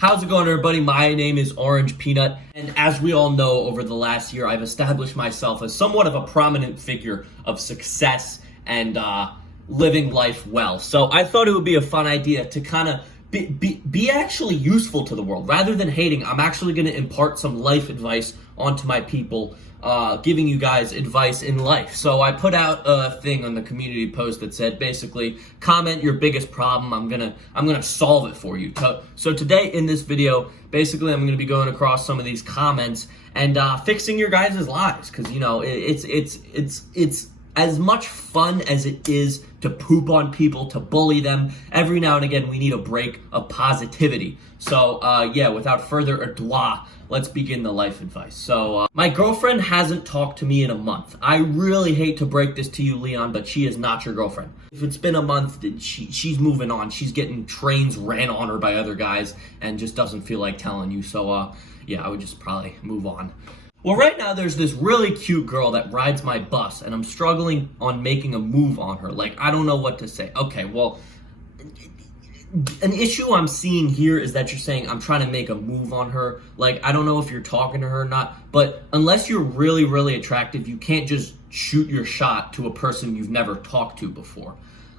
How's it going, everybody? My name is Orange Peanut, and as we all know, over the last year, I've established myself as somewhat of a prominent figure of success and living life well. So I thought it would be a fun idea to kind of be actually useful to the world. Rather than hating, I'm actually going to impart some life advice onto my people, giving you guys advice in life. So I put out a thing on the community post that said, basically, comment your biggest problem. I'm gonna solve it for you. So today in this video, basically, I'm gonna be going across some of these comments and fixing your guys' lives, because you know it's as much fun as it is to poop on people, to bully them. Every now and again, we need a break of positivity. So yeah, without further ado, let's begin the life advice. So my girlfriend hasn't talked to me in a month. I really hate to break this to you, Leon, but she is not your girlfriend. If it's been a month, she's moving on. She's getting trains ran on her by other guys and just doesn't feel like telling you. So yeah, I would just probably move on. Well, right now there's this really cute girl that rides my bus, and I'm struggling on making a move on her. Like, I don't know what to say. Okay, well, an issue I'm seeing here is that you're saying I'm trying to make a move on her. Like, I don't know if you're talking to her or not, but unless you're really, really attractive, you can't just shoot your shot to a person you've never talked to before.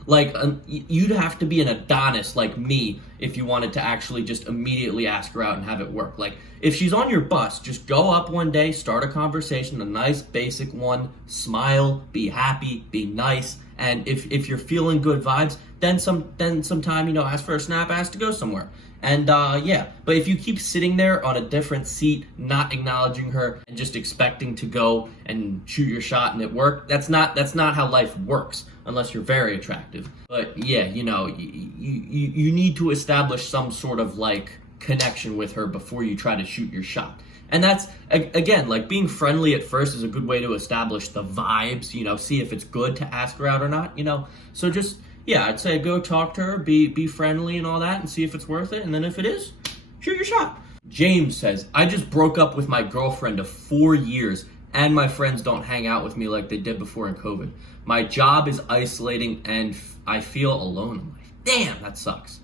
Like, you'd have to be an Adonis like me if you wanted to actually just immediately ask her out and have it work. Like, if she's on your bus, just go up one day, start a conversation, a nice basic one, smile, be happy, be nice, and if you're feeling good vibes, then sometime, you know, ask for a snap, ask to go somewhere. And yeah, but if you keep sitting there on a different seat, not acknowledging her and just expecting to go and shoot your shot and it work, that's not how life works unless you're very attractive. But yeah, you know, you need to establish some sort of like connection with her before you try to shoot your shot. And that's, again, like being friendly at first is a good way to establish the vibes, you know, see if it's good to ask her out or not, you know. So just, yeah, I'd say go talk to her, be friendly and all that, and see if it's worth it. And then if it is, shoot your shot. James says, I just broke up with my girlfriend of 4 years, and my friends don't hang out with me like they did before in COVID. My job is isolating, and I feel alone in life. Damn, that sucks.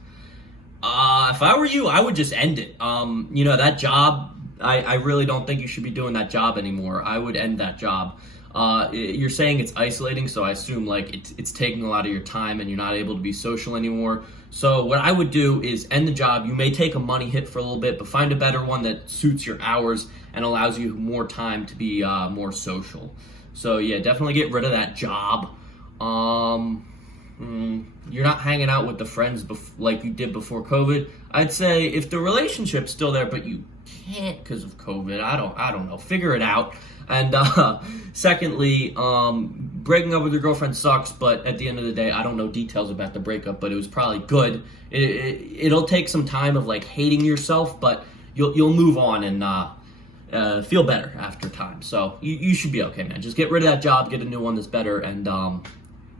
If I were you, I would just end it. You know, that job, I really don't think you should be doing that job anymore. I would end that job. You're saying it's isolating, so I assume like it's taking a lot of your time and you're not able to be social anymore. So what I would do is end the job. You may take a money hit for a little bit, but find a better one that suits your hours and allows you more time to be more social. So yeah, definitely get rid of that job. You're not hanging out with the friends like you did before COVID. I'd say if the relationship's still there, but you can't because of COVID, I don't know. Figure it out. And secondly, breaking up with your girlfriend sucks, but at the end of the day, I don't know details about the breakup, but it was probably good. It'll take some time of like hating yourself, but you'll move on and feel better after time. So you should be okay, man. Just get rid of that job, get a new one that's better, and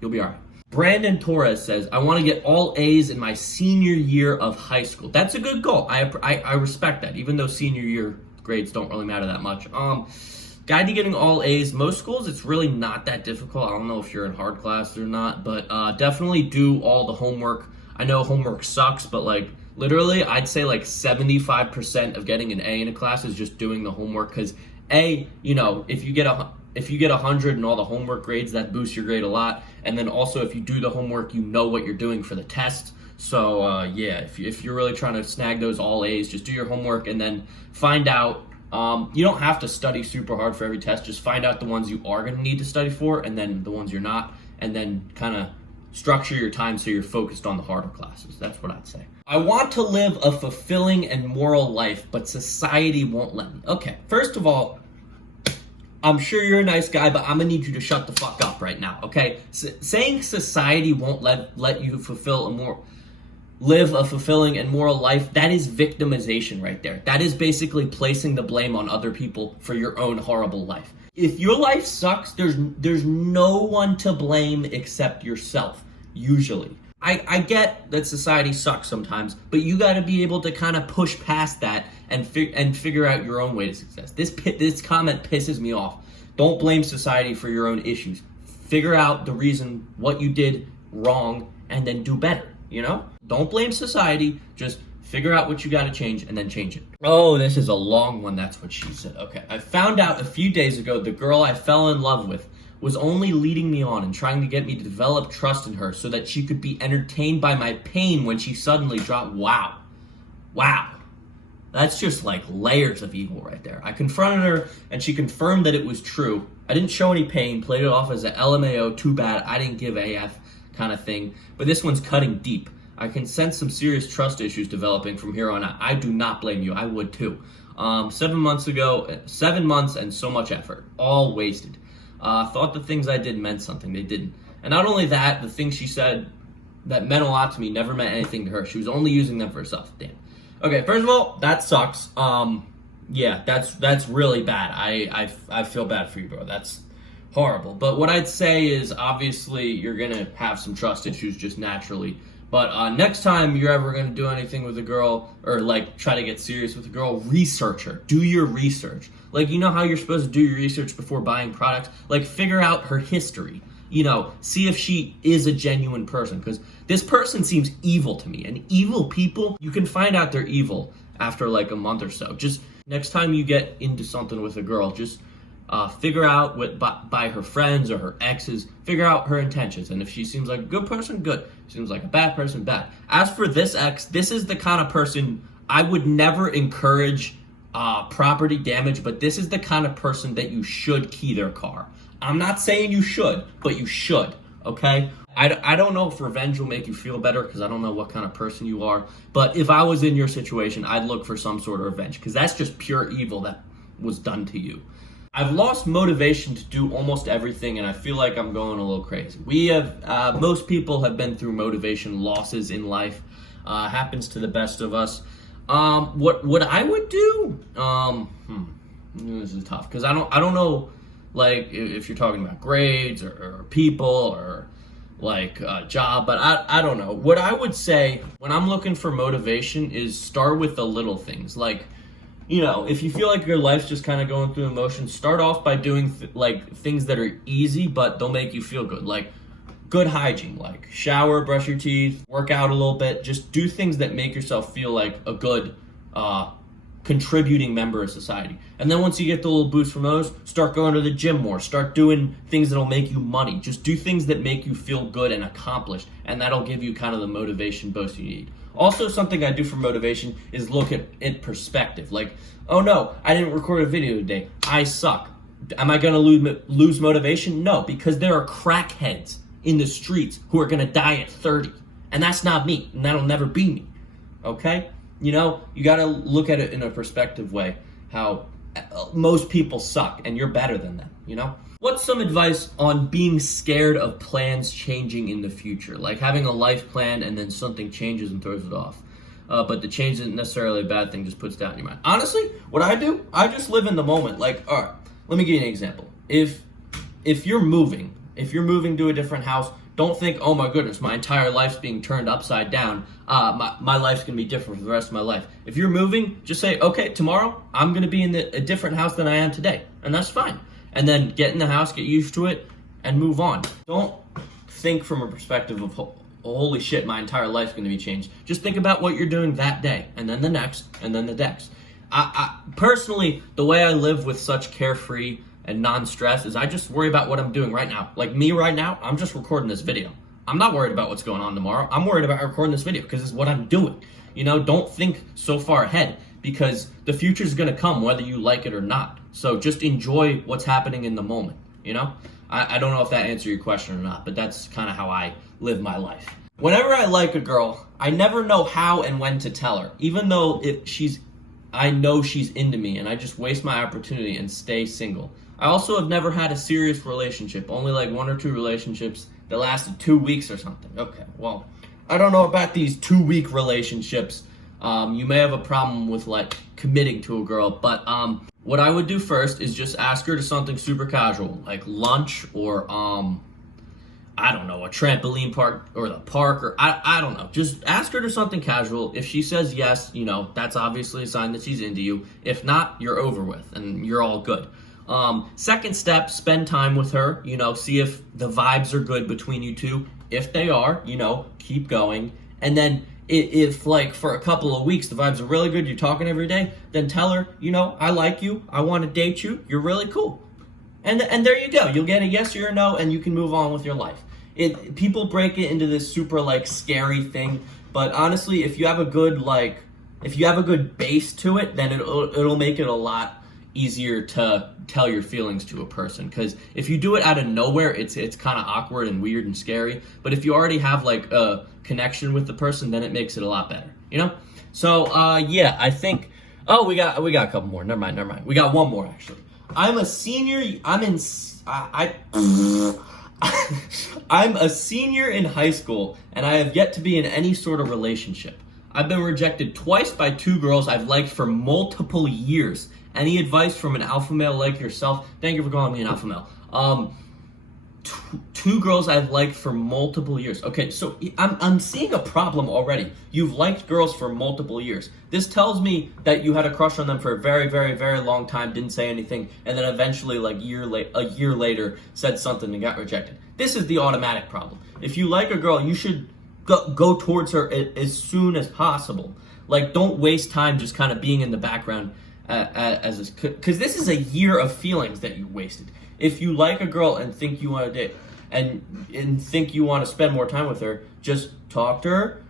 you'll be all right. Brandon Torres says, I want to get all A's in my senior year of high school. That's a good goal. I respect that, even though senior year grades don't really matter that much. Guide to getting all A's. Most schools, it's really not that difficult. I don't know if you're in hard class or not, but definitely do all the homework. I know homework sucks, but like literally, I'd say like 75% of getting an A in a class is just doing the homework. Because A, you know, if you get 100 in all the homework grades, that boosts your grade a lot. And then also, if you do the homework, you know what you're doing for the test. So yeah, if you're really trying to snag those all A's, just do your homework and then find out. You don't have to study super hard for every test. Just find out the ones you are going to need to study for and then the ones you're not. And then kind of structure your time so you're focused on the harder classes. That's what I'd say. I want to live a fulfilling and moral life, but society won't let me. Okay, first of all, I'm sure you're a nice guy, but I'm going to need you to shut the fuck up right now, okay? Saying society won't let you live a fulfilling and moral life, that is victimization right there. That is basically placing the blame on other people for your own horrible life. If your life sucks, there's no one to blame except yourself, usually. I get that society sucks sometimes, but you got to be able to kind of push past that and figure out your own way to success. This comment pisses me off. Don't blame society for your own issues. Figure out the reason what you did wrong and then do better, you know? Don't blame society, just Figure out what you got to change and then change it. Oh, this is a long one. That's what she said. Okay. I found out a few days ago the girl I fell in love with was only leading me on and trying to get me to develop trust in her so that she could be entertained by my pain when she suddenly dropped. Wow. Wow. That's just like layers of evil right there. I confronted her and she confirmed that it was true. I didn't show any pain, played it off as a LMAO, too bad, I didn't give AF kind of thing. But this one's cutting deep. I can sense some serious trust issues developing from here on out. I do not blame you. I would too. 7 months ago, 7 months and so much effort, all wasted. Thought the things I did meant something. They didn't. And not only that, the things she said that meant a lot to me never meant anything to her. She was only using them for herself. Damn. Okay, first of all, that sucks. Yeah, that's really bad. I feel bad for you, bro. That's horrible. But what I'd say is, obviously, you're gonna have some trust issues just naturally. But next time you're ever gonna do anything with a girl, or like try to get serious with a girl, research her. Do your research. Like, you know how you're supposed to do your research before buying products? Like, figure out her history. You know, see if she is a genuine person, because this person seems evil to me. And evil people, you can find out they're evil after like a month or so. Just next time you get into something with a girl, just figure out what by her friends or her exes, figure out her intentions. And if she seems like a good person, good. Seems like a bad person, bad. As for this ex, this is the kind of person I would never encourage property damage, but this is the kind of person that you should key their car. I'm not saying you should, but you should, okay? I don't know if revenge will make you feel better, because I don't know what kind of person you are, but if I was in your situation, I'd look for some sort of revenge, because that's just pure evil that was done to you. I've lost motivation to do almost everything, and I feel like I'm going a little crazy. We have, most people have been through motivation losses in life. Happens to the best of us. What I would do, this is tough, because I don't know, like, if you're talking about grades or people or like a job, but I don't know. What I would say when I'm looking for motivation is start with the little things. Like, you know, if you feel like your life's just kind of going through emotions, start off by doing things that are easy, but they'll make you feel good. Like good hygiene, like shower, brush your teeth, work out a little bit. Just do things that make yourself feel like a good, contributing member of society. And then once you get the little boost from those, start going to the gym more. Start doing things that'll make you money. Just do things that make you feel good and accomplished, and that'll give you kind of the motivation boost you need. Also, something I do for motivation is look at it perspective. Like, oh no, I didn't record a video today. I suck. Am I going to lose motivation? No, because there are crackheads in the streets who are going to die at 30. And that's not me, and that'll never be me. Okay? You know, you got to look at it in a perspective way, how most people suck, and you're better than them, you know? What's some advice on being scared of plans changing in the future? Like having a life plan and then something changes and throws it off. But the change isn't necessarily a bad thing, just puts doubt in your mind. Honestly, what I do, I just live in the moment. Like, all right, let me give you an example. If you're moving to a different house, don't think, oh my goodness, my entire life's being turned upside down. My life's going to be different for the rest of my life. If you're moving, just say, okay, tomorrow I'm going to be in a different house than I am today. And that's fine. And then get in the house, get used to it, and move on. Don't think from a perspective of, holy shit, my entire life's going to be changed. Just think about what you're doing that day, and then the next, and then the next. I personally, the way I live with such carefree and non-stress is I just worry about what I'm doing right now. Like me right now, I'm just recording this video. I'm not worried about what's going on tomorrow. I'm worried about recording this video because it's what I'm doing. You know, don't think so far ahead, because the future's going to come whether you like it or not. So just enjoy what's happening in the moment, you know? I don't know if that answered your question or not, but that's kind of how I live my life. Whenever I like a girl, I never know how and when to tell her, even though I know she's into me, and I just waste my opportunity and stay single. I also have never had a serious relationship, only like 1 or 2 relationships that lasted 2 weeks or something. Okay, well, I don't know about these 2-week relationships. You may have a problem with like committing to a girl, but what I would do first is just ask her to something super casual, like lunch or I don't know, a trampoline park or the park, or I don't know. Just ask her to something casual. If she says yes, you know, that's obviously a sign that she's into you. If not, you're over with and you're all good. Second step, spend time with her, you know, see if the vibes are good between you two. If they are, you know, keep going. And then If like for a couple of weeks the vibes are really good, you're talking every day, then tell her, I like you, I want to date you, you're really cool. And there you go. You'll get a yes or a no, and you can move on with your life. People break it into this super like scary thing, but honestly, if you have a good base to it, then it'll make it a lot easier to tell your feelings to a person. Because if you do it out of nowhere, it's kind of awkward and weird and scary. But if you already have like a connection with the person, then it makes it a lot better. So yeah, I think. Oh, we got a couple more. Never mind. We got one more actually. I'm a senior. I'm a senior in high school, and I have yet to be in any sort of relationship. I've been rejected twice by 2 girls I've liked for multiple years. Any advice from an alpha male like yourself? Thank you for calling me an alpha male. 2 girls I've liked for multiple years. Okay, so I'm seeing a problem already. You've liked girls for multiple years. This tells me that you had a crush on them for a very, very, very long time, didn't say anything, and then eventually, like a year later, said something and got rejected. This is the automatic problem. If you like a girl, you should go towards her as soon as possible. Like, don't waste time just kind of being in the background because this is a year of feelings that you wasted. If you like a girl and think you want to date and think you want to spend more time with her, just talk to her,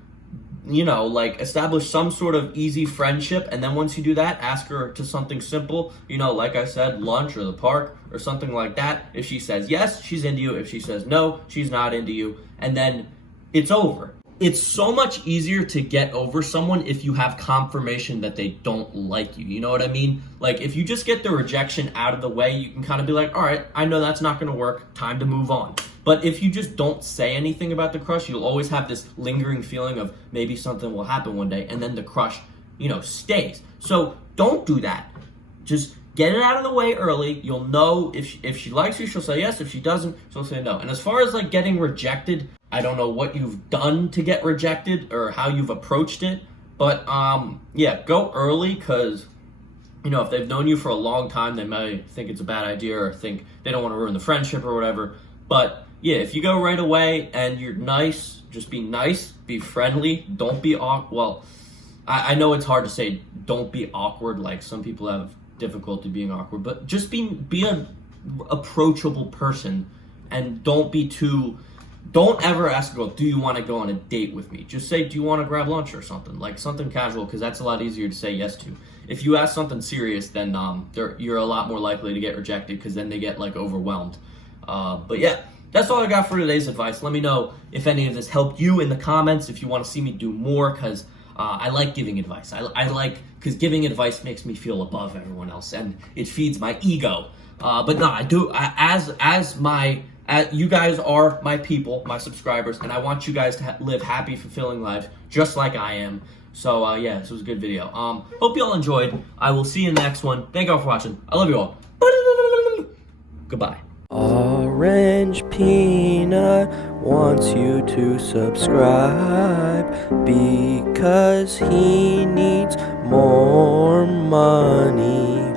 like establish some sort of easy friendship, and then once you do that, ask her to something simple, like I said, lunch or the park or something like that. If she says yes, she's into you. If she says no, she's not into you, and then it's over. It's so much easier to get over someone if you have confirmation that they don't like you. You know what I mean? Like, if you just get the rejection out of the way, you can kind of be like, all right, I know that's not going to work. Time to move on. But if you just don't say anything about the crush, you'll always have this lingering feeling of maybe something will happen one day, and then the crush, stays. So don't do that. Just get it out of the way early. You'll know if she likes you, she'll say yes. If she doesn't, she'll say no. And as far as like getting rejected, I don't know what you've done to get rejected or how you've approached it, but yeah, go early because if they've known you for a long time, they might think it's a bad idea or think they don't want to ruin the friendship or whatever. But yeah, if you go right away and you're nice, just be nice, be friendly, don't be awkward. Well, I know it's hard to say don't be awkward, like some people have difficulty being awkward, but just be an approachable person and don't ever ask a girl, do you want to go on a date with me? Just say, do you want to grab lunch or something? Like something casual, because that's a lot easier to say yes to. If you ask something serious, then you're a lot more likely to get rejected because then they get like overwhelmed. But yeah, that's all I got for today's advice. Let me know if any of this helped you in the comments, if you want to see me do more, because I like giving advice. I like, because giving advice makes me feel above everyone else, and it feeds my ego. But no, I do, you guys are my people, my subscribers, and I want you guys to live happy, fulfilling lives, just like I am. So, yeah, this was a good video. Hope you all enjoyed. I will see you in the next one. Thank you all for watching. I love you all. Goodbye. Orange Peanut wants you to subscribe because he needs more money.